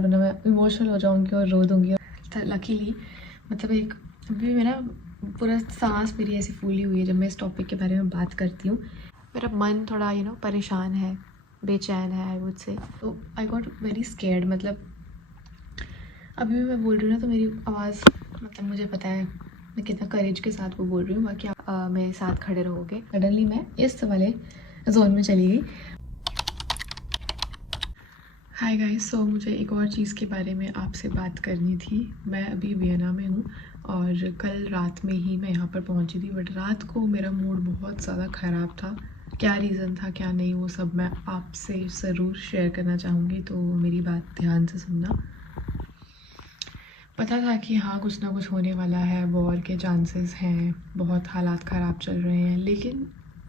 वरना मैं इमोशनल हो जाऊंगी और रो दूंगी। लकीली मतलब एक अभी मेरा पूरा सांस मेरी ऐसी फूली हुई है जब मैं इस टॉपिक के बारे में बात करती हूँ। मेरा मन थोड़ा परेशान है, बेचैन है आई वुड से। तो आई गॉट वेरी स्केर्ड। मतलब अभी भी मैं बोल रही हूँ ना तो मेरी आवाज़ मतलब मुझे पता है मैं कितना करेज के साथ वो बोल रही हूँ, बाकी आप मेरे साथ खड़े रहोगे। सडनली मैं इस वाले जोन में चली गई। हाय गाइस, सो मुझे एक और चीज़ के बारे में आपसे बात करनी थी। मैं अभी वियना में हूँ और कल रात में ही मैं यहाँ पर पहुँची थी, बट रात को मेरा मूड बहुत ज़्यादा ख़राब था। क्या रीज़न था क्या नहीं वो सब मैं आपसे ज़रूर शेयर करना चाहूँगी, तो मेरी बात ध्यान से सुनना। पता था कि हाँ कुछ ना कुछ होने वाला है, वॉर के चांसेस हैं, बहुत हालात ख़राब चल रहे हैं, लेकिन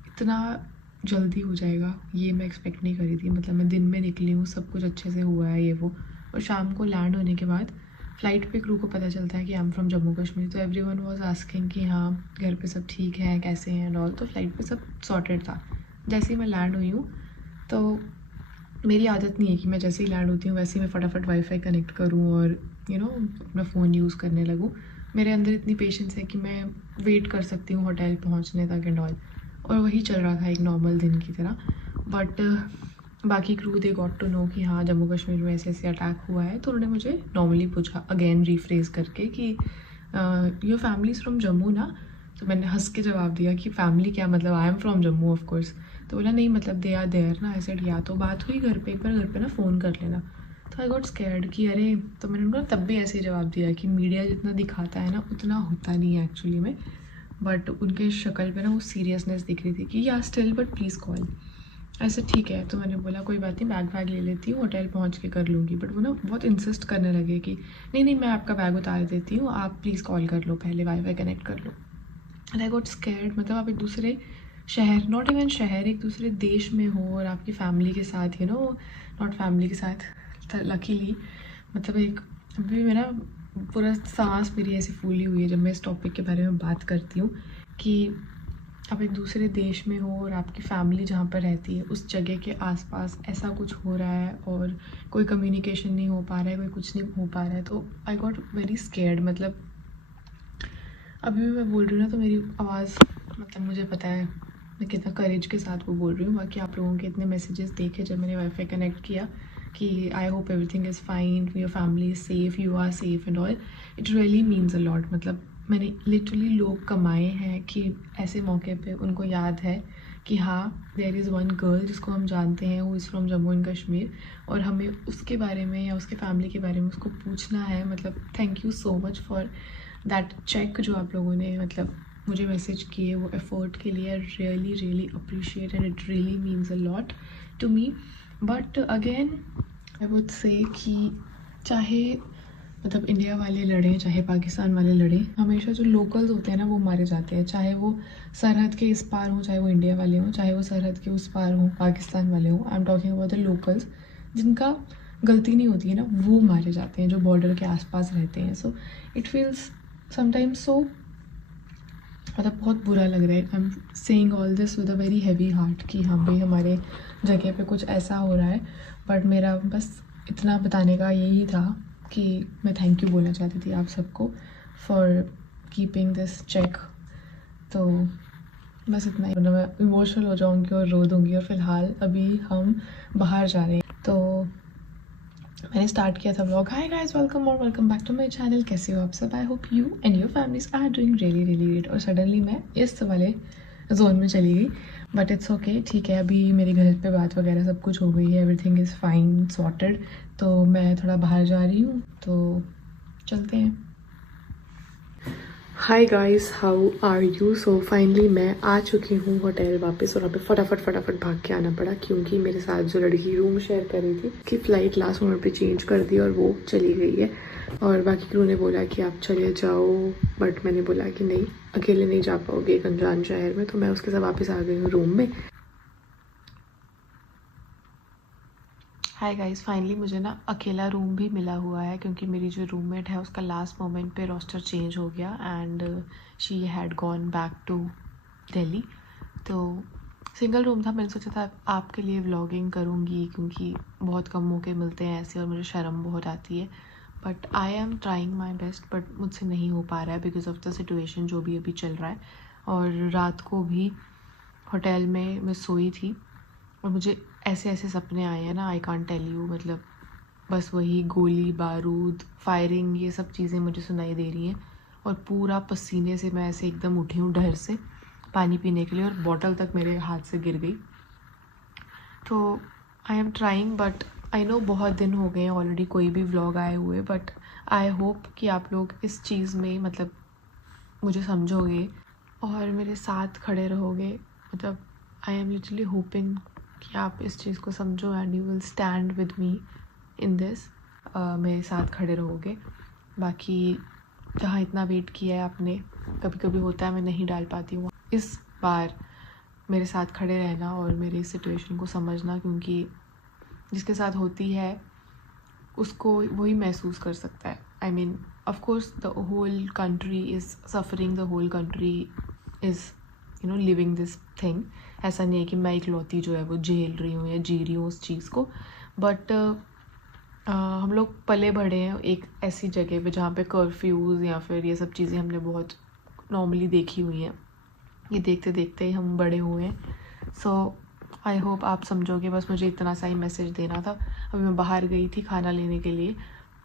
इतना जल्दी हो जाएगा ये मैं एक्सपेक्ट नहीं करी थी। मतलब मैं दिन में निकली हूँ, सब कुछ अच्छे से हुआ है ये वो, और शाम को लैंड होने के बाद फ़्लाइट पे क्रू को पता चलता है कि I am from Jammu Kashmir. तो एवरीवन वाज आस्किंग कि हाँ घर पे सब ठीक है, कैसे हैं एंड ऑल। तो फ्लाइट पे सब सॉर्टेड था। जैसे ही मैं लैंड हुई हूँ तो मेरी आदत नहीं है कि मैं जैसे ही लैंड होती हूँ वैसे ही मैं फटाफट वाईफाई कनेक्ट करूँ और अपना फ़ोन यूज़ करने लगूँ। मेरे अंदर इतनी पेशेंस है कि मैं वेट कर सकती हूँ होटल पहुँचने तक एंड ऑल, और वही चल रहा था एक नॉर्मल दिन की तरह। बट बाकी crew they got to know कि हाँ जम्मू कश्मीर में ऐसे ऐसे अटैक हुआ है। तो उन्होंने मुझे नॉर्मली पूछा अगेन रीफ्रेज करके कि your family is from Jammu ना। तो मैंने हंस के जवाब दिया कि फैमिली क्या, मतलब I am from Jammu of course. तो बोला नहीं मतलब दे आर देयर ना। ऐसे या तो बात हुई घर पे, एक बार घर पे ना फ़ोन कर लेना। तो आई गॉट स्कैर्ड कि अरे, तो मैंने उनको तब भी ऐसे ही जवाब दिया कि मीडिया जितना दिखाता है ना उतना होता नहीं है एक्चुअली में। बट उनके शक्ल पे ना वो सीरियसनेस दिख रही थी कि या स्टिल बट प्लीज़ कॉल। ऐसे ठीक है, तो मैंने बोला कोई बात नहीं, बैग वैग ले लेती हूँ, होटल पहुँच के कर लूँगी। बट वो ना बहुत इंसिस्ट करने लगे कि नहीं नहीं मैं आपका बैग उतार देती हूँ, आप प्लीज़ कॉल कर लो, पहले वाईफाई कनेक्ट कर लो। And I got scared. मतलब आप एक दूसरे शहर, नॉट इवन शहर, एक दूसरे देश में हो और आपकी फैमिली के साथ नॉट फैमिली के साथ लकीली मतलब एक अभी मेरा पूरा सांस मेरी ऐसी फूली हुई है जब मैं इस टॉपिक के बारे में बात करती हूँ कि आप एक दूसरे देश में हो और आपकी फैमिली जहाँ पर रहती है उस जगह के आसपास ऐसा कुछ हो रहा है और कोई कम्युनिकेशन नहीं हो पा रहा है, कोई कुछ नहीं हो पा रहा है। तो आई गॉट वेरी स्केर्ड। मतलब अभी भी मैं बोल रही हूँ ना तो मेरी आवाज़ मतलब मुझे पता है मैं कितना करेज के साथ वो बोल रही हूँ। बाकी आप लोगों के इतने मैसेजेस देखे जब मैंने वाईफाई कनेक्ट किया कि I hope everything is fine, your family is safe, you are safe and all, it really means a lot. मतलब मैंने लिटरली लोग कमाए हैं कि ऐसे मौके पे उनको याद है कि हाँ देयर इज़ वन गर्ल जिसको हम जानते हैं who is from Jammu and Kashmir, और हमें उसके बारे में या उसके फैमिली के बारे में उसको पूछना है। मतलब thank you so much for that check जो आप लोगों ने मतलब मुझे मैसेज किए, वो एफर्ट के लिए really really appreciate and it really means a lot to me. But again I would say कि चाहे मतलब इंडिया वाले लड़ें चाहे पाकिस्तान वाले लड़ें, हमेशा जो लोकल्स होते हैं ना वो मारे जाते हैं। चाहे वो सरहद के इस पार हों, चाहे वो इंडिया वाले हों, चाहे वो सरहद के उस पार हों पाकिस्तान वाले हों। I am talking about the locals जिनका गलती नहीं होती है ना, वो मारे जाते हैं जो बॉर्डर के आसपास रहते हैं। So it feels sometimes so मतलब बहुत बुरा लग रहा है। I am saying all this with a very heavy heart कि हाँ भाई हमारे जगह पे कुछ ऐसा हो रहा है। बट मेरा बस इतना बताने का यही था कि मैं थैंक यू बोलना चाहती थी आप सबको फॉर कीपिंग दिस चेक। तो बस इतना ही, मैं इमोशनल हो जाऊँगी और रो दूँगी। और फिलहाल अभी हम बाहर जा रहे हैं तो मैंने स्टार्ट किया था व्लॉग। हाय गाइस, वेलकम और welcome back to my channel. कैसे हो आप सब? I hope you and your families are doing really really great. और सडनली मैं इस वाले जोन में चली गई, बट इट्स ओके, ठीक है। अभी मेरे घर पे बात वगैरह सब कुछ हो गई है, एवरीथिंग इज़ फाइन सॉर्टेड। तो मैं थोड़ा बाहर जा रही हूँ, तो चलते हैं। Hi guys, how are you? So finally मैं आ चुकी हूँ होटल वापस, और यहाँ पे फटाफट भाग के आना पड़ा क्योंकि मेरे साथ जो लड़की रूम शेयर कर रही थी कि फ़्लाइट लास्ट मोमेंट पे चेंज कर दी और वो चली गई है। और बाकी क्रू ने बोला कि आप चले जाओ, बट मैंने बोला कि नहीं, अकेले नहीं जा पाओगे एक अनजान शहर में। तो मैं उसके साथ वापस आ गई हूँ रूम में। हाय गाइस, फाइनली मुझे ना अकेला रूम भी मिला हुआ है क्योंकि मेरी जो रूममेट है उसका लास्ट मोमेंट पे रोस्टर चेंज हो गया and she had gone back to Delhi. तो सिंगल रूम था। मैंने सोचा था आपके लिए व्लॉगिंग करूँगी क्योंकि बहुत कम मौके मिलते हैं ऐसे और मुझे शर्म बहुत आती है, but I am trying my best, but मुझसे नहीं हो पा रहा है बिकॉज ऑफ द सिचुएशन जो भी अभी चल रहा है। और रात को भी होटल में मैं सोई थी और मुझे ऐसे ऐसे सपने आए हैं ना, आई कांट टेल यू। मतलब बस वही गोली बारूद फायरिंग ये सब चीज़ें मुझे सुनाई दे रही हैं और पूरा पसीने से मैं ऐसे एकदम उठी हूँ डर से पानी पीने के लिए और बॉटल तक मेरे हाथ से गिर गई। तो I am trying, but I know बहुत दिन हो गए हैं ऑलरेडी कोई भी व्लॉग आए हुए, बट आई होप कि आप लोग इस चीज़ में मतलब मुझे समझोगे और मेरे साथ खड़े रहोगे। मतलब आई एम लिटरली होपिंग कि आप इस चीज़ को समझो and you will stand with me in this. मेरे साथ खड़े रहोगे। बाकी जहाँ इतना वेट किया है आपने, कभी कभी होता है मैं नहीं डाल पाती हूँ, इस बार मेरे साथ खड़े रहना और मेरी सिचुएशन को समझना, क्योंकि जिसके साथ होती है उसको वही महसूस कर सकता है। I mean of course the whole country is suffering, the whole country is living this thing. ऐसा नहीं है कि मैं इकलौती जो है वो झेल रही हूँ या जी रही हूँ उस चीज़ को, बट हम लोग पले बढ़े हैं एक ऐसी जगह पे जहाँ पे कर्फ्यूज़ या फिर ये सब चीज़ें हमने बहुत नॉर्मली देखी हुई हैं। ये देखते देखते ही हम बड़े हुए हैं। सो आई होप आप समझोगे। बस मुझे इतना सा ही मैसेज देना था। अभी मैं बाहर गई थी खाना लेने के लिए,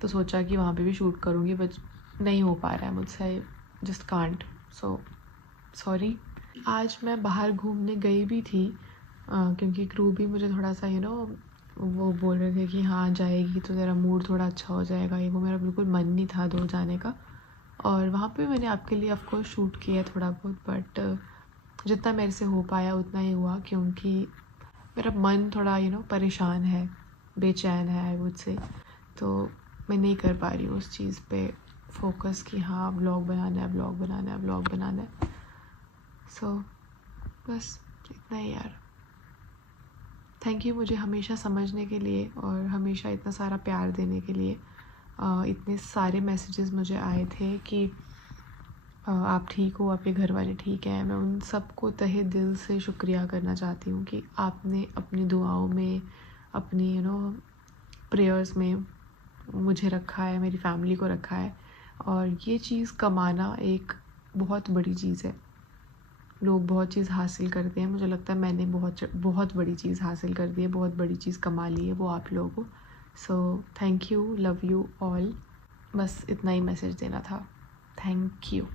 तो सोचा कि वहाँ पे भी शूट करूँगी, बट नहीं हो पा रहा है मुझसे, जस्ट कांट। So sorry. आज मैं बाहर घूमने गई भी थी क्योंकि क्रू भी मुझे थोड़ा सा वो बोल रहे थे कि हाँ जाएगी तो तेरा मूड थोड़ा अच्छा हो जाएगा। ये वो मेरा बिल्कुल मन नहीं था दूर जाने का, और वहाँ पे मैंने आपके लिए ऑफकोर्स शूट किया थोड़ा बहुत, बट जितना मेरे से हो पाया उतना ही हुआ, क्योंकि मेरा मन थोड़ा परेशान है, बेचैन है आई वुड से। तो मैं नहीं कर पा रही हूँ उस चीज़ पे फोकस कि हाँ व्लॉग बनाना है, व्लॉग बनाना है, व्लॉग बनाना है। सो बस इतना ही यार। थैंक यू मुझे हमेशा समझने के लिए और हमेशा इतना सारा प्यार देने के लिए। इतने सारे मैसेजेस मुझे आए थे कि आप ठीक हो, आपके घर वाले ठीक हैं। मैं उन सबको तहे दिल से शुक्रिया करना चाहती हूँ कि आपने अपनी दुआओं में, अपनी प्रेयर्स में मुझे रखा है, मेरी फैमिली को रखा है। और ये चीज़ कमाना एक बहुत बड़ी चीज़ है। लोग बहुत चीज़ हासिल करते हैं, मुझे लगता है मैंने बहुत बड़ी चीज़ हासिल कर दी है, बहुत बड़ी चीज़ कमा ली है, वो आप लोगों को। So thank you, love you all. बस इतना ही मैसेज देना था। Thank you.